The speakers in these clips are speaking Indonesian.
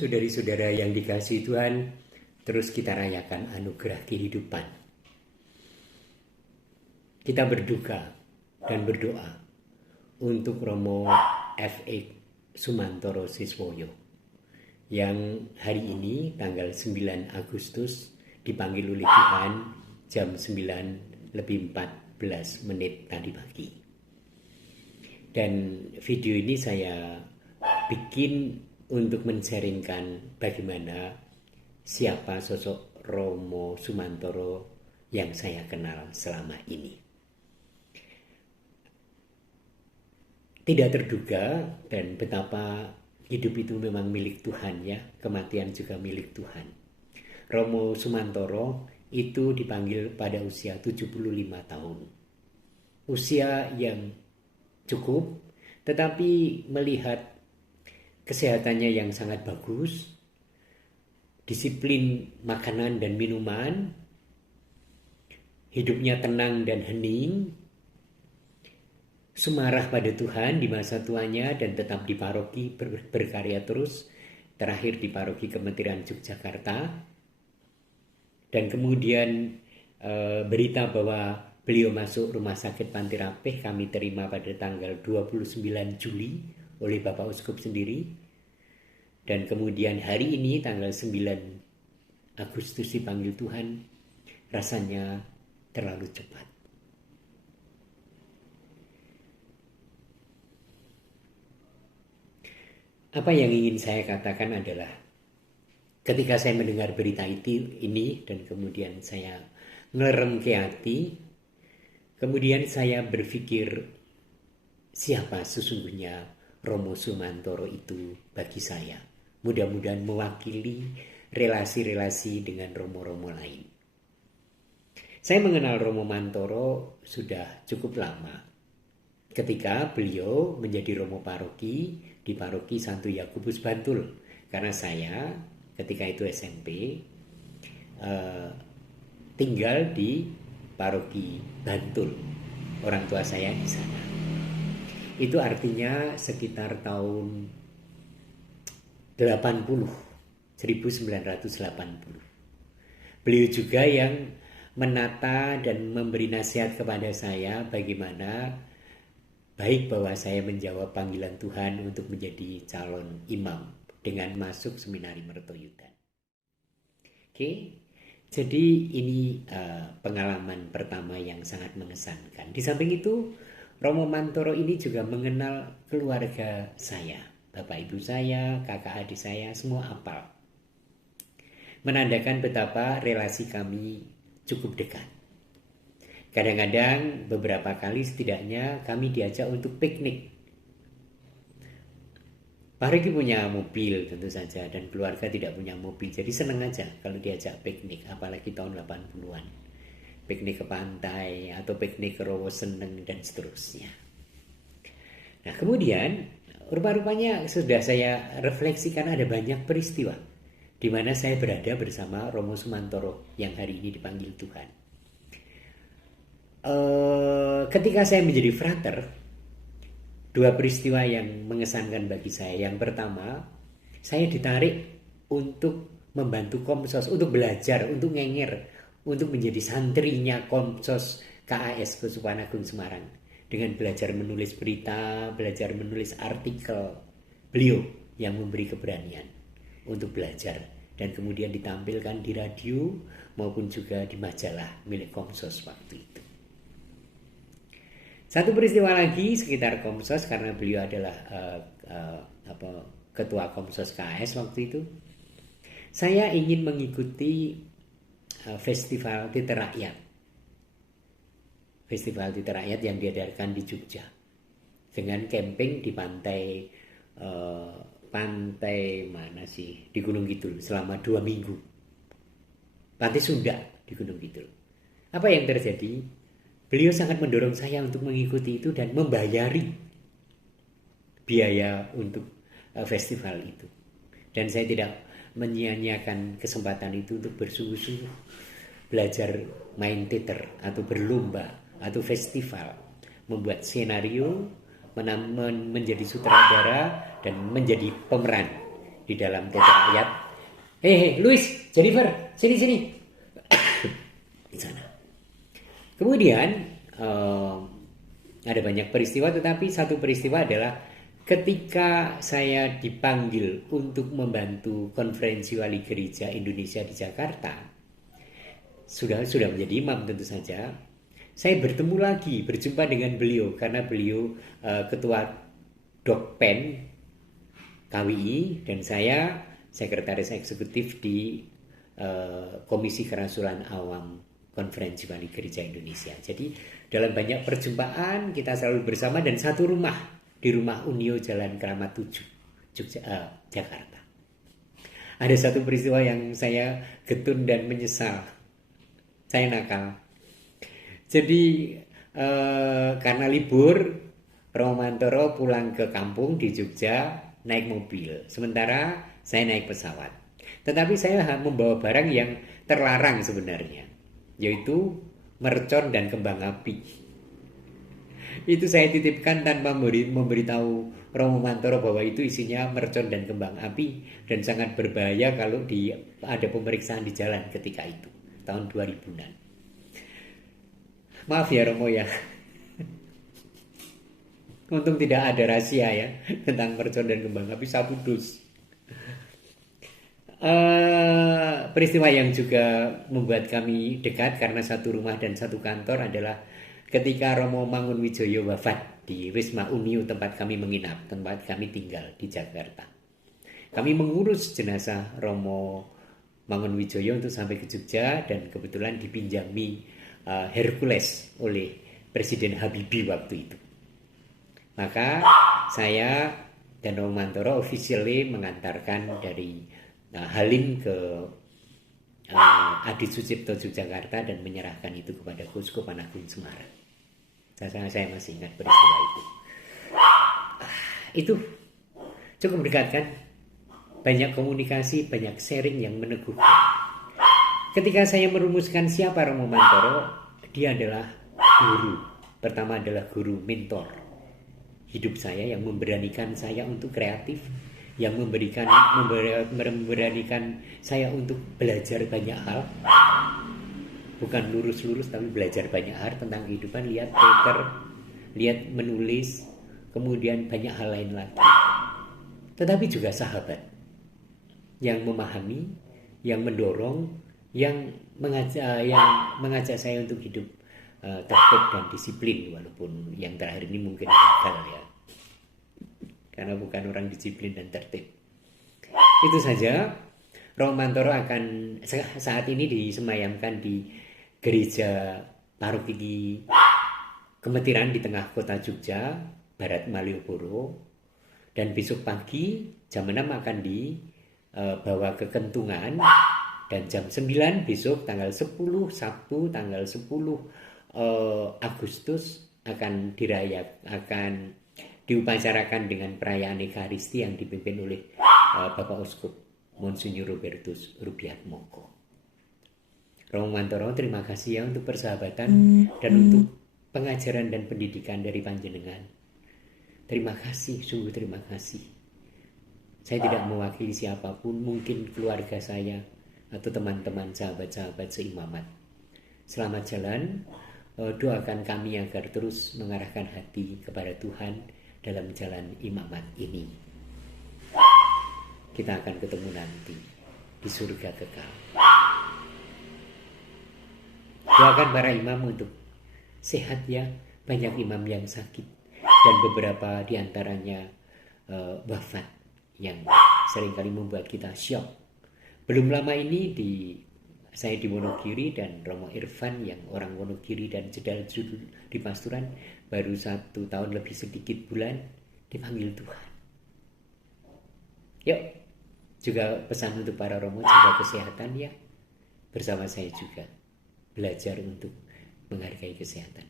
saudari-saudara yang dikasihi Tuhan, terus kita rayakan anugerah kehidupan. Kita berduka dan berdoa untuk Romo F.E. Sumantoro Siswoyo yang hari ini tanggal 9 Agustus dipanggil oleh Tuhan jam 9 lebih 14 menit tadi pagi. Dan video ini saya bikin untuk men-sharingkan bagaimana siapa sosok Romo Sumantoro yang saya kenal selama ini. Tidak terduga dan betapa hidup itu memang milik Tuhan ya, kematian juga milik Tuhan. Romo Sumantoro itu dipanggil pada usia 75 tahun. Usia yang cukup, tetapi melihat kesehatannya yang sangat bagus, disiplin makanan dan minuman, hidupnya tenang dan hening, semarah pada Tuhan di masa tuanya dan tetap di paroki berkarya terus, terakhir di paroki Kementerian Yogyakarta, dan kemudian berita bahwa beliau masuk rumah sakit Panti Rapih kami terima pada tanggal 29 Juli oleh Bapak Uskup sendiri, dan kemudian hari ini tanggal 9 Agustus dipanggil Tuhan. Rasanya terlalu cepat. Apa yang ingin saya katakan adalah ketika saya mendengar berita ini dan kemudian saya ngerem ke hati, kemudian saya berpikir siapa sesungguhnya Romo Sumantoro itu bagi saya. Mudah-mudahan mewakili relasi-relasi dengan romo-romo lain. Saya mengenal Romo Mantoro sudah cukup lama. Ketika beliau menjadi Romo Paroki di Paroki Santo Yakobus Bantul. Karena saya ketika itu SMP tinggal di Paroki Bantul. Orang tua saya di sana. Itu artinya sekitar tahun 1980. Beliau juga yang menata dan memberi nasihat kepada saya bagaimana baik bahwa saya menjawab panggilan Tuhan untuk menjadi calon imam dengan masuk seminari Mertoyudan. Oke, jadi ini pengalaman pertama yang sangat mengesankan. Di samping itu, Romo Mantoro ini juga mengenal keluarga saya. Bapak ibu saya, kakak adik saya, semua apal. Menandakan betapa relasi kami cukup dekat. Kadang-kadang beberapa kali setidaknya kami diajak untuk piknik. Pak Riki punya mobil tentu saja dan keluarga tidak punya mobil. Jadi senang aja kalau diajak piknik, apalagi tahun 80-an. Piknik ke pantai atau piknik ke Rowo Seneng dan seterusnya. Nah kemudian rupa-rupanya sudah saya refleksikan ada banyak peristiwa di mana saya berada bersama Romo Sumantoro yang hari ini dipanggil Tuhan. Ketika saya menjadi frater, dua peristiwa yang mengesankan bagi saya. Yang pertama, saya ditarik untuk membantu Komsos, untuk belajar, untuk ngenger, untuk menjadi santrinya Komsos KAS Keuskupan Agung Semarang. Dengan belajar menulis berita, belajar menulis artikel. Beliau yang memberi keberanian untuk belajar. Dan kemudian ditampilkan di radio maupun juga di majalah milik Komsos waktu itu. Satu peristiwa lagi sekitar Komsos karena beliau adalah ketua Komsos KAS waktu itu. Saya ingin mengikuti Festival Titer Rakyat. Festival Titer Rakyat yang diadakan di Jogja. Dengan camping di pantai mana sih? Di Gunung Kidul selama 2 minggu. Pantai Sunda di Gunung Kidul. Apa yang terjadi? Beliau sangat mendorong saya untuk mengikuti itu dan membayari biaya untuk festival itu. Dan saya tidak menyia-nyiakan kesempatan itu untuk bersungguh-sungguh belajar main teater atau berlomba atau festival, membuat skenario, menjadi sutradara dan menjadi pemeran di dalam teater rakyat. Louis, Jennifer, sini. Di sana. Kemudian ada banyak peristiwa, tetapi satu peristiwa adalah ketika saya dipanggil untuk membantu konferensi wali gereja Indonesia di Jakarta, sudah menjadi imam tentu saja. Saya berjumpa dengan beliau karena beliau ketua Dokpen KWI dan saya sekretaris eksekutif di Komisi Kerasulan Awam Konferensi Wali Gereja Indonesia. Jadi dalam banyak perjumpaan kita selalu bersama dan satu rumah di rumah Unio Jalan Keramat 7 Jakarta. Ada satu peristiwa yang saya getun dan menyesal. Saya nakal. Jadi karena libur, Romo Mantoro pulang ke kampung di Jogja naik mobil, sementara saya naik pesawat. Tetapi saya membawa barang yang terlarang sebenarnya, yaitu mercon dan kembang api. Itu saya titipkan tanpa memberitahu Romo Mantoro bahwa itu isinya mercon dan kembang api dan sangat berbahaya kalau ada pemeriksaan di jalan ketika itu, tahun 2000-an. Maaf ya Romo ya. Untung tidak ada rahasia ya tentang mercon dan kembang api, sapudus. Peristiwa yang juga membuat kami dekat karena satu rumah dan satu kantor adalah ketika Romo Mangunwijoyo wafat di Wisma Unio, tempat kami menginap, tempat kami tinggal di Jakarta. Kami mengurus jenazah Romo Mangunwijoyo untuk sampai ke Jogja dan kebetulan dipinjami Hercules oleh Presiden Habibie waktu itu. Maka saya dan Romo Mantoro officially mengantarkan dari Halim ke Adi Sucipto Yogyakarta dan menyerahkan itu kepada Kuskup Agung Semarang. Saya masih ingat peristiwa itu. Itu cukup dekat kan? Banyak komunikasi, banyak sharing yang meneguhkan. Ketika saya merumuskan siapa Romo Mantoro, dia adalah guru. Pertama adalah guru mentor hidup saya yang memberanikan saya untuk kreatif, yang memberanikan saya untuk belajar banyak hal, bukan lurus-lurus tapi belajar banyak hal tentang kehidupan, lihat teater, lihat menulis, kemudian banyak hal lain lagi. Tetapi juga sahabat yang memahami, yang mendorong, yang mengajak saya untuk hidup tertib dan disiplin, walaupun yang terakhir ini mungkin gagal ya, karena bukan orang disiplin dan tertib. Itu saja. Romo Mantoro akan saat ini disemayamkan di gereja paroki Kemetiran di tengah kota Jogja, Barat Malioboro, dan besok pagi jam 6 akan dibawa ke Kentungan, dan jam 9 besok tanggal 10 Sabtu tanggal 10 Agustus akan diupacarakan dengan perayaan Ekaristi yang dipimpin oleh Bapak Uskup Monsinyur Robertus Rubiatmoko. Romo Mantoro, terima kasih ya untuk persahabatan dan untuk pengajaran dan pendidikan dari panjenengan. Terima kasih, sungguh terima kasih. Saya tidak mewakili siapapun, mungkin keluarga saya atau teman-teman sahabat-sahabat seimamat. Selamat jalan. Doakan kami agar terus mengarahkan hati kepada Tuhan dalam jalan imamat ini. Kita akan ketemu nanti di surga kekal. Doakan para imam untuk sehat ya. Banyak imam yang sakit dan beberapa diantaranya wafat yang seringkali membuat kita syok. Belum lama ini saya di Wonogiri dan Romo Irfan yang orang Wonogiri dan Jedal Judul di Pasturan baru 1 tahun lebih sedikit bulan dipanggil Tuhan. Yuk, juga pesan untuk para Romo, jaga kesehatan ya. Bersama saya juga belajar untuk menghargai kesehatan.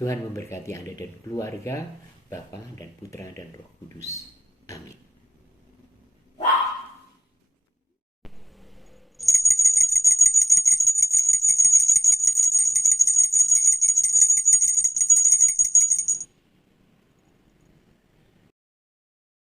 Tuhan memberkati Anda dan keluarga, Bapa dan Putra dan Roh Kudus. Amin.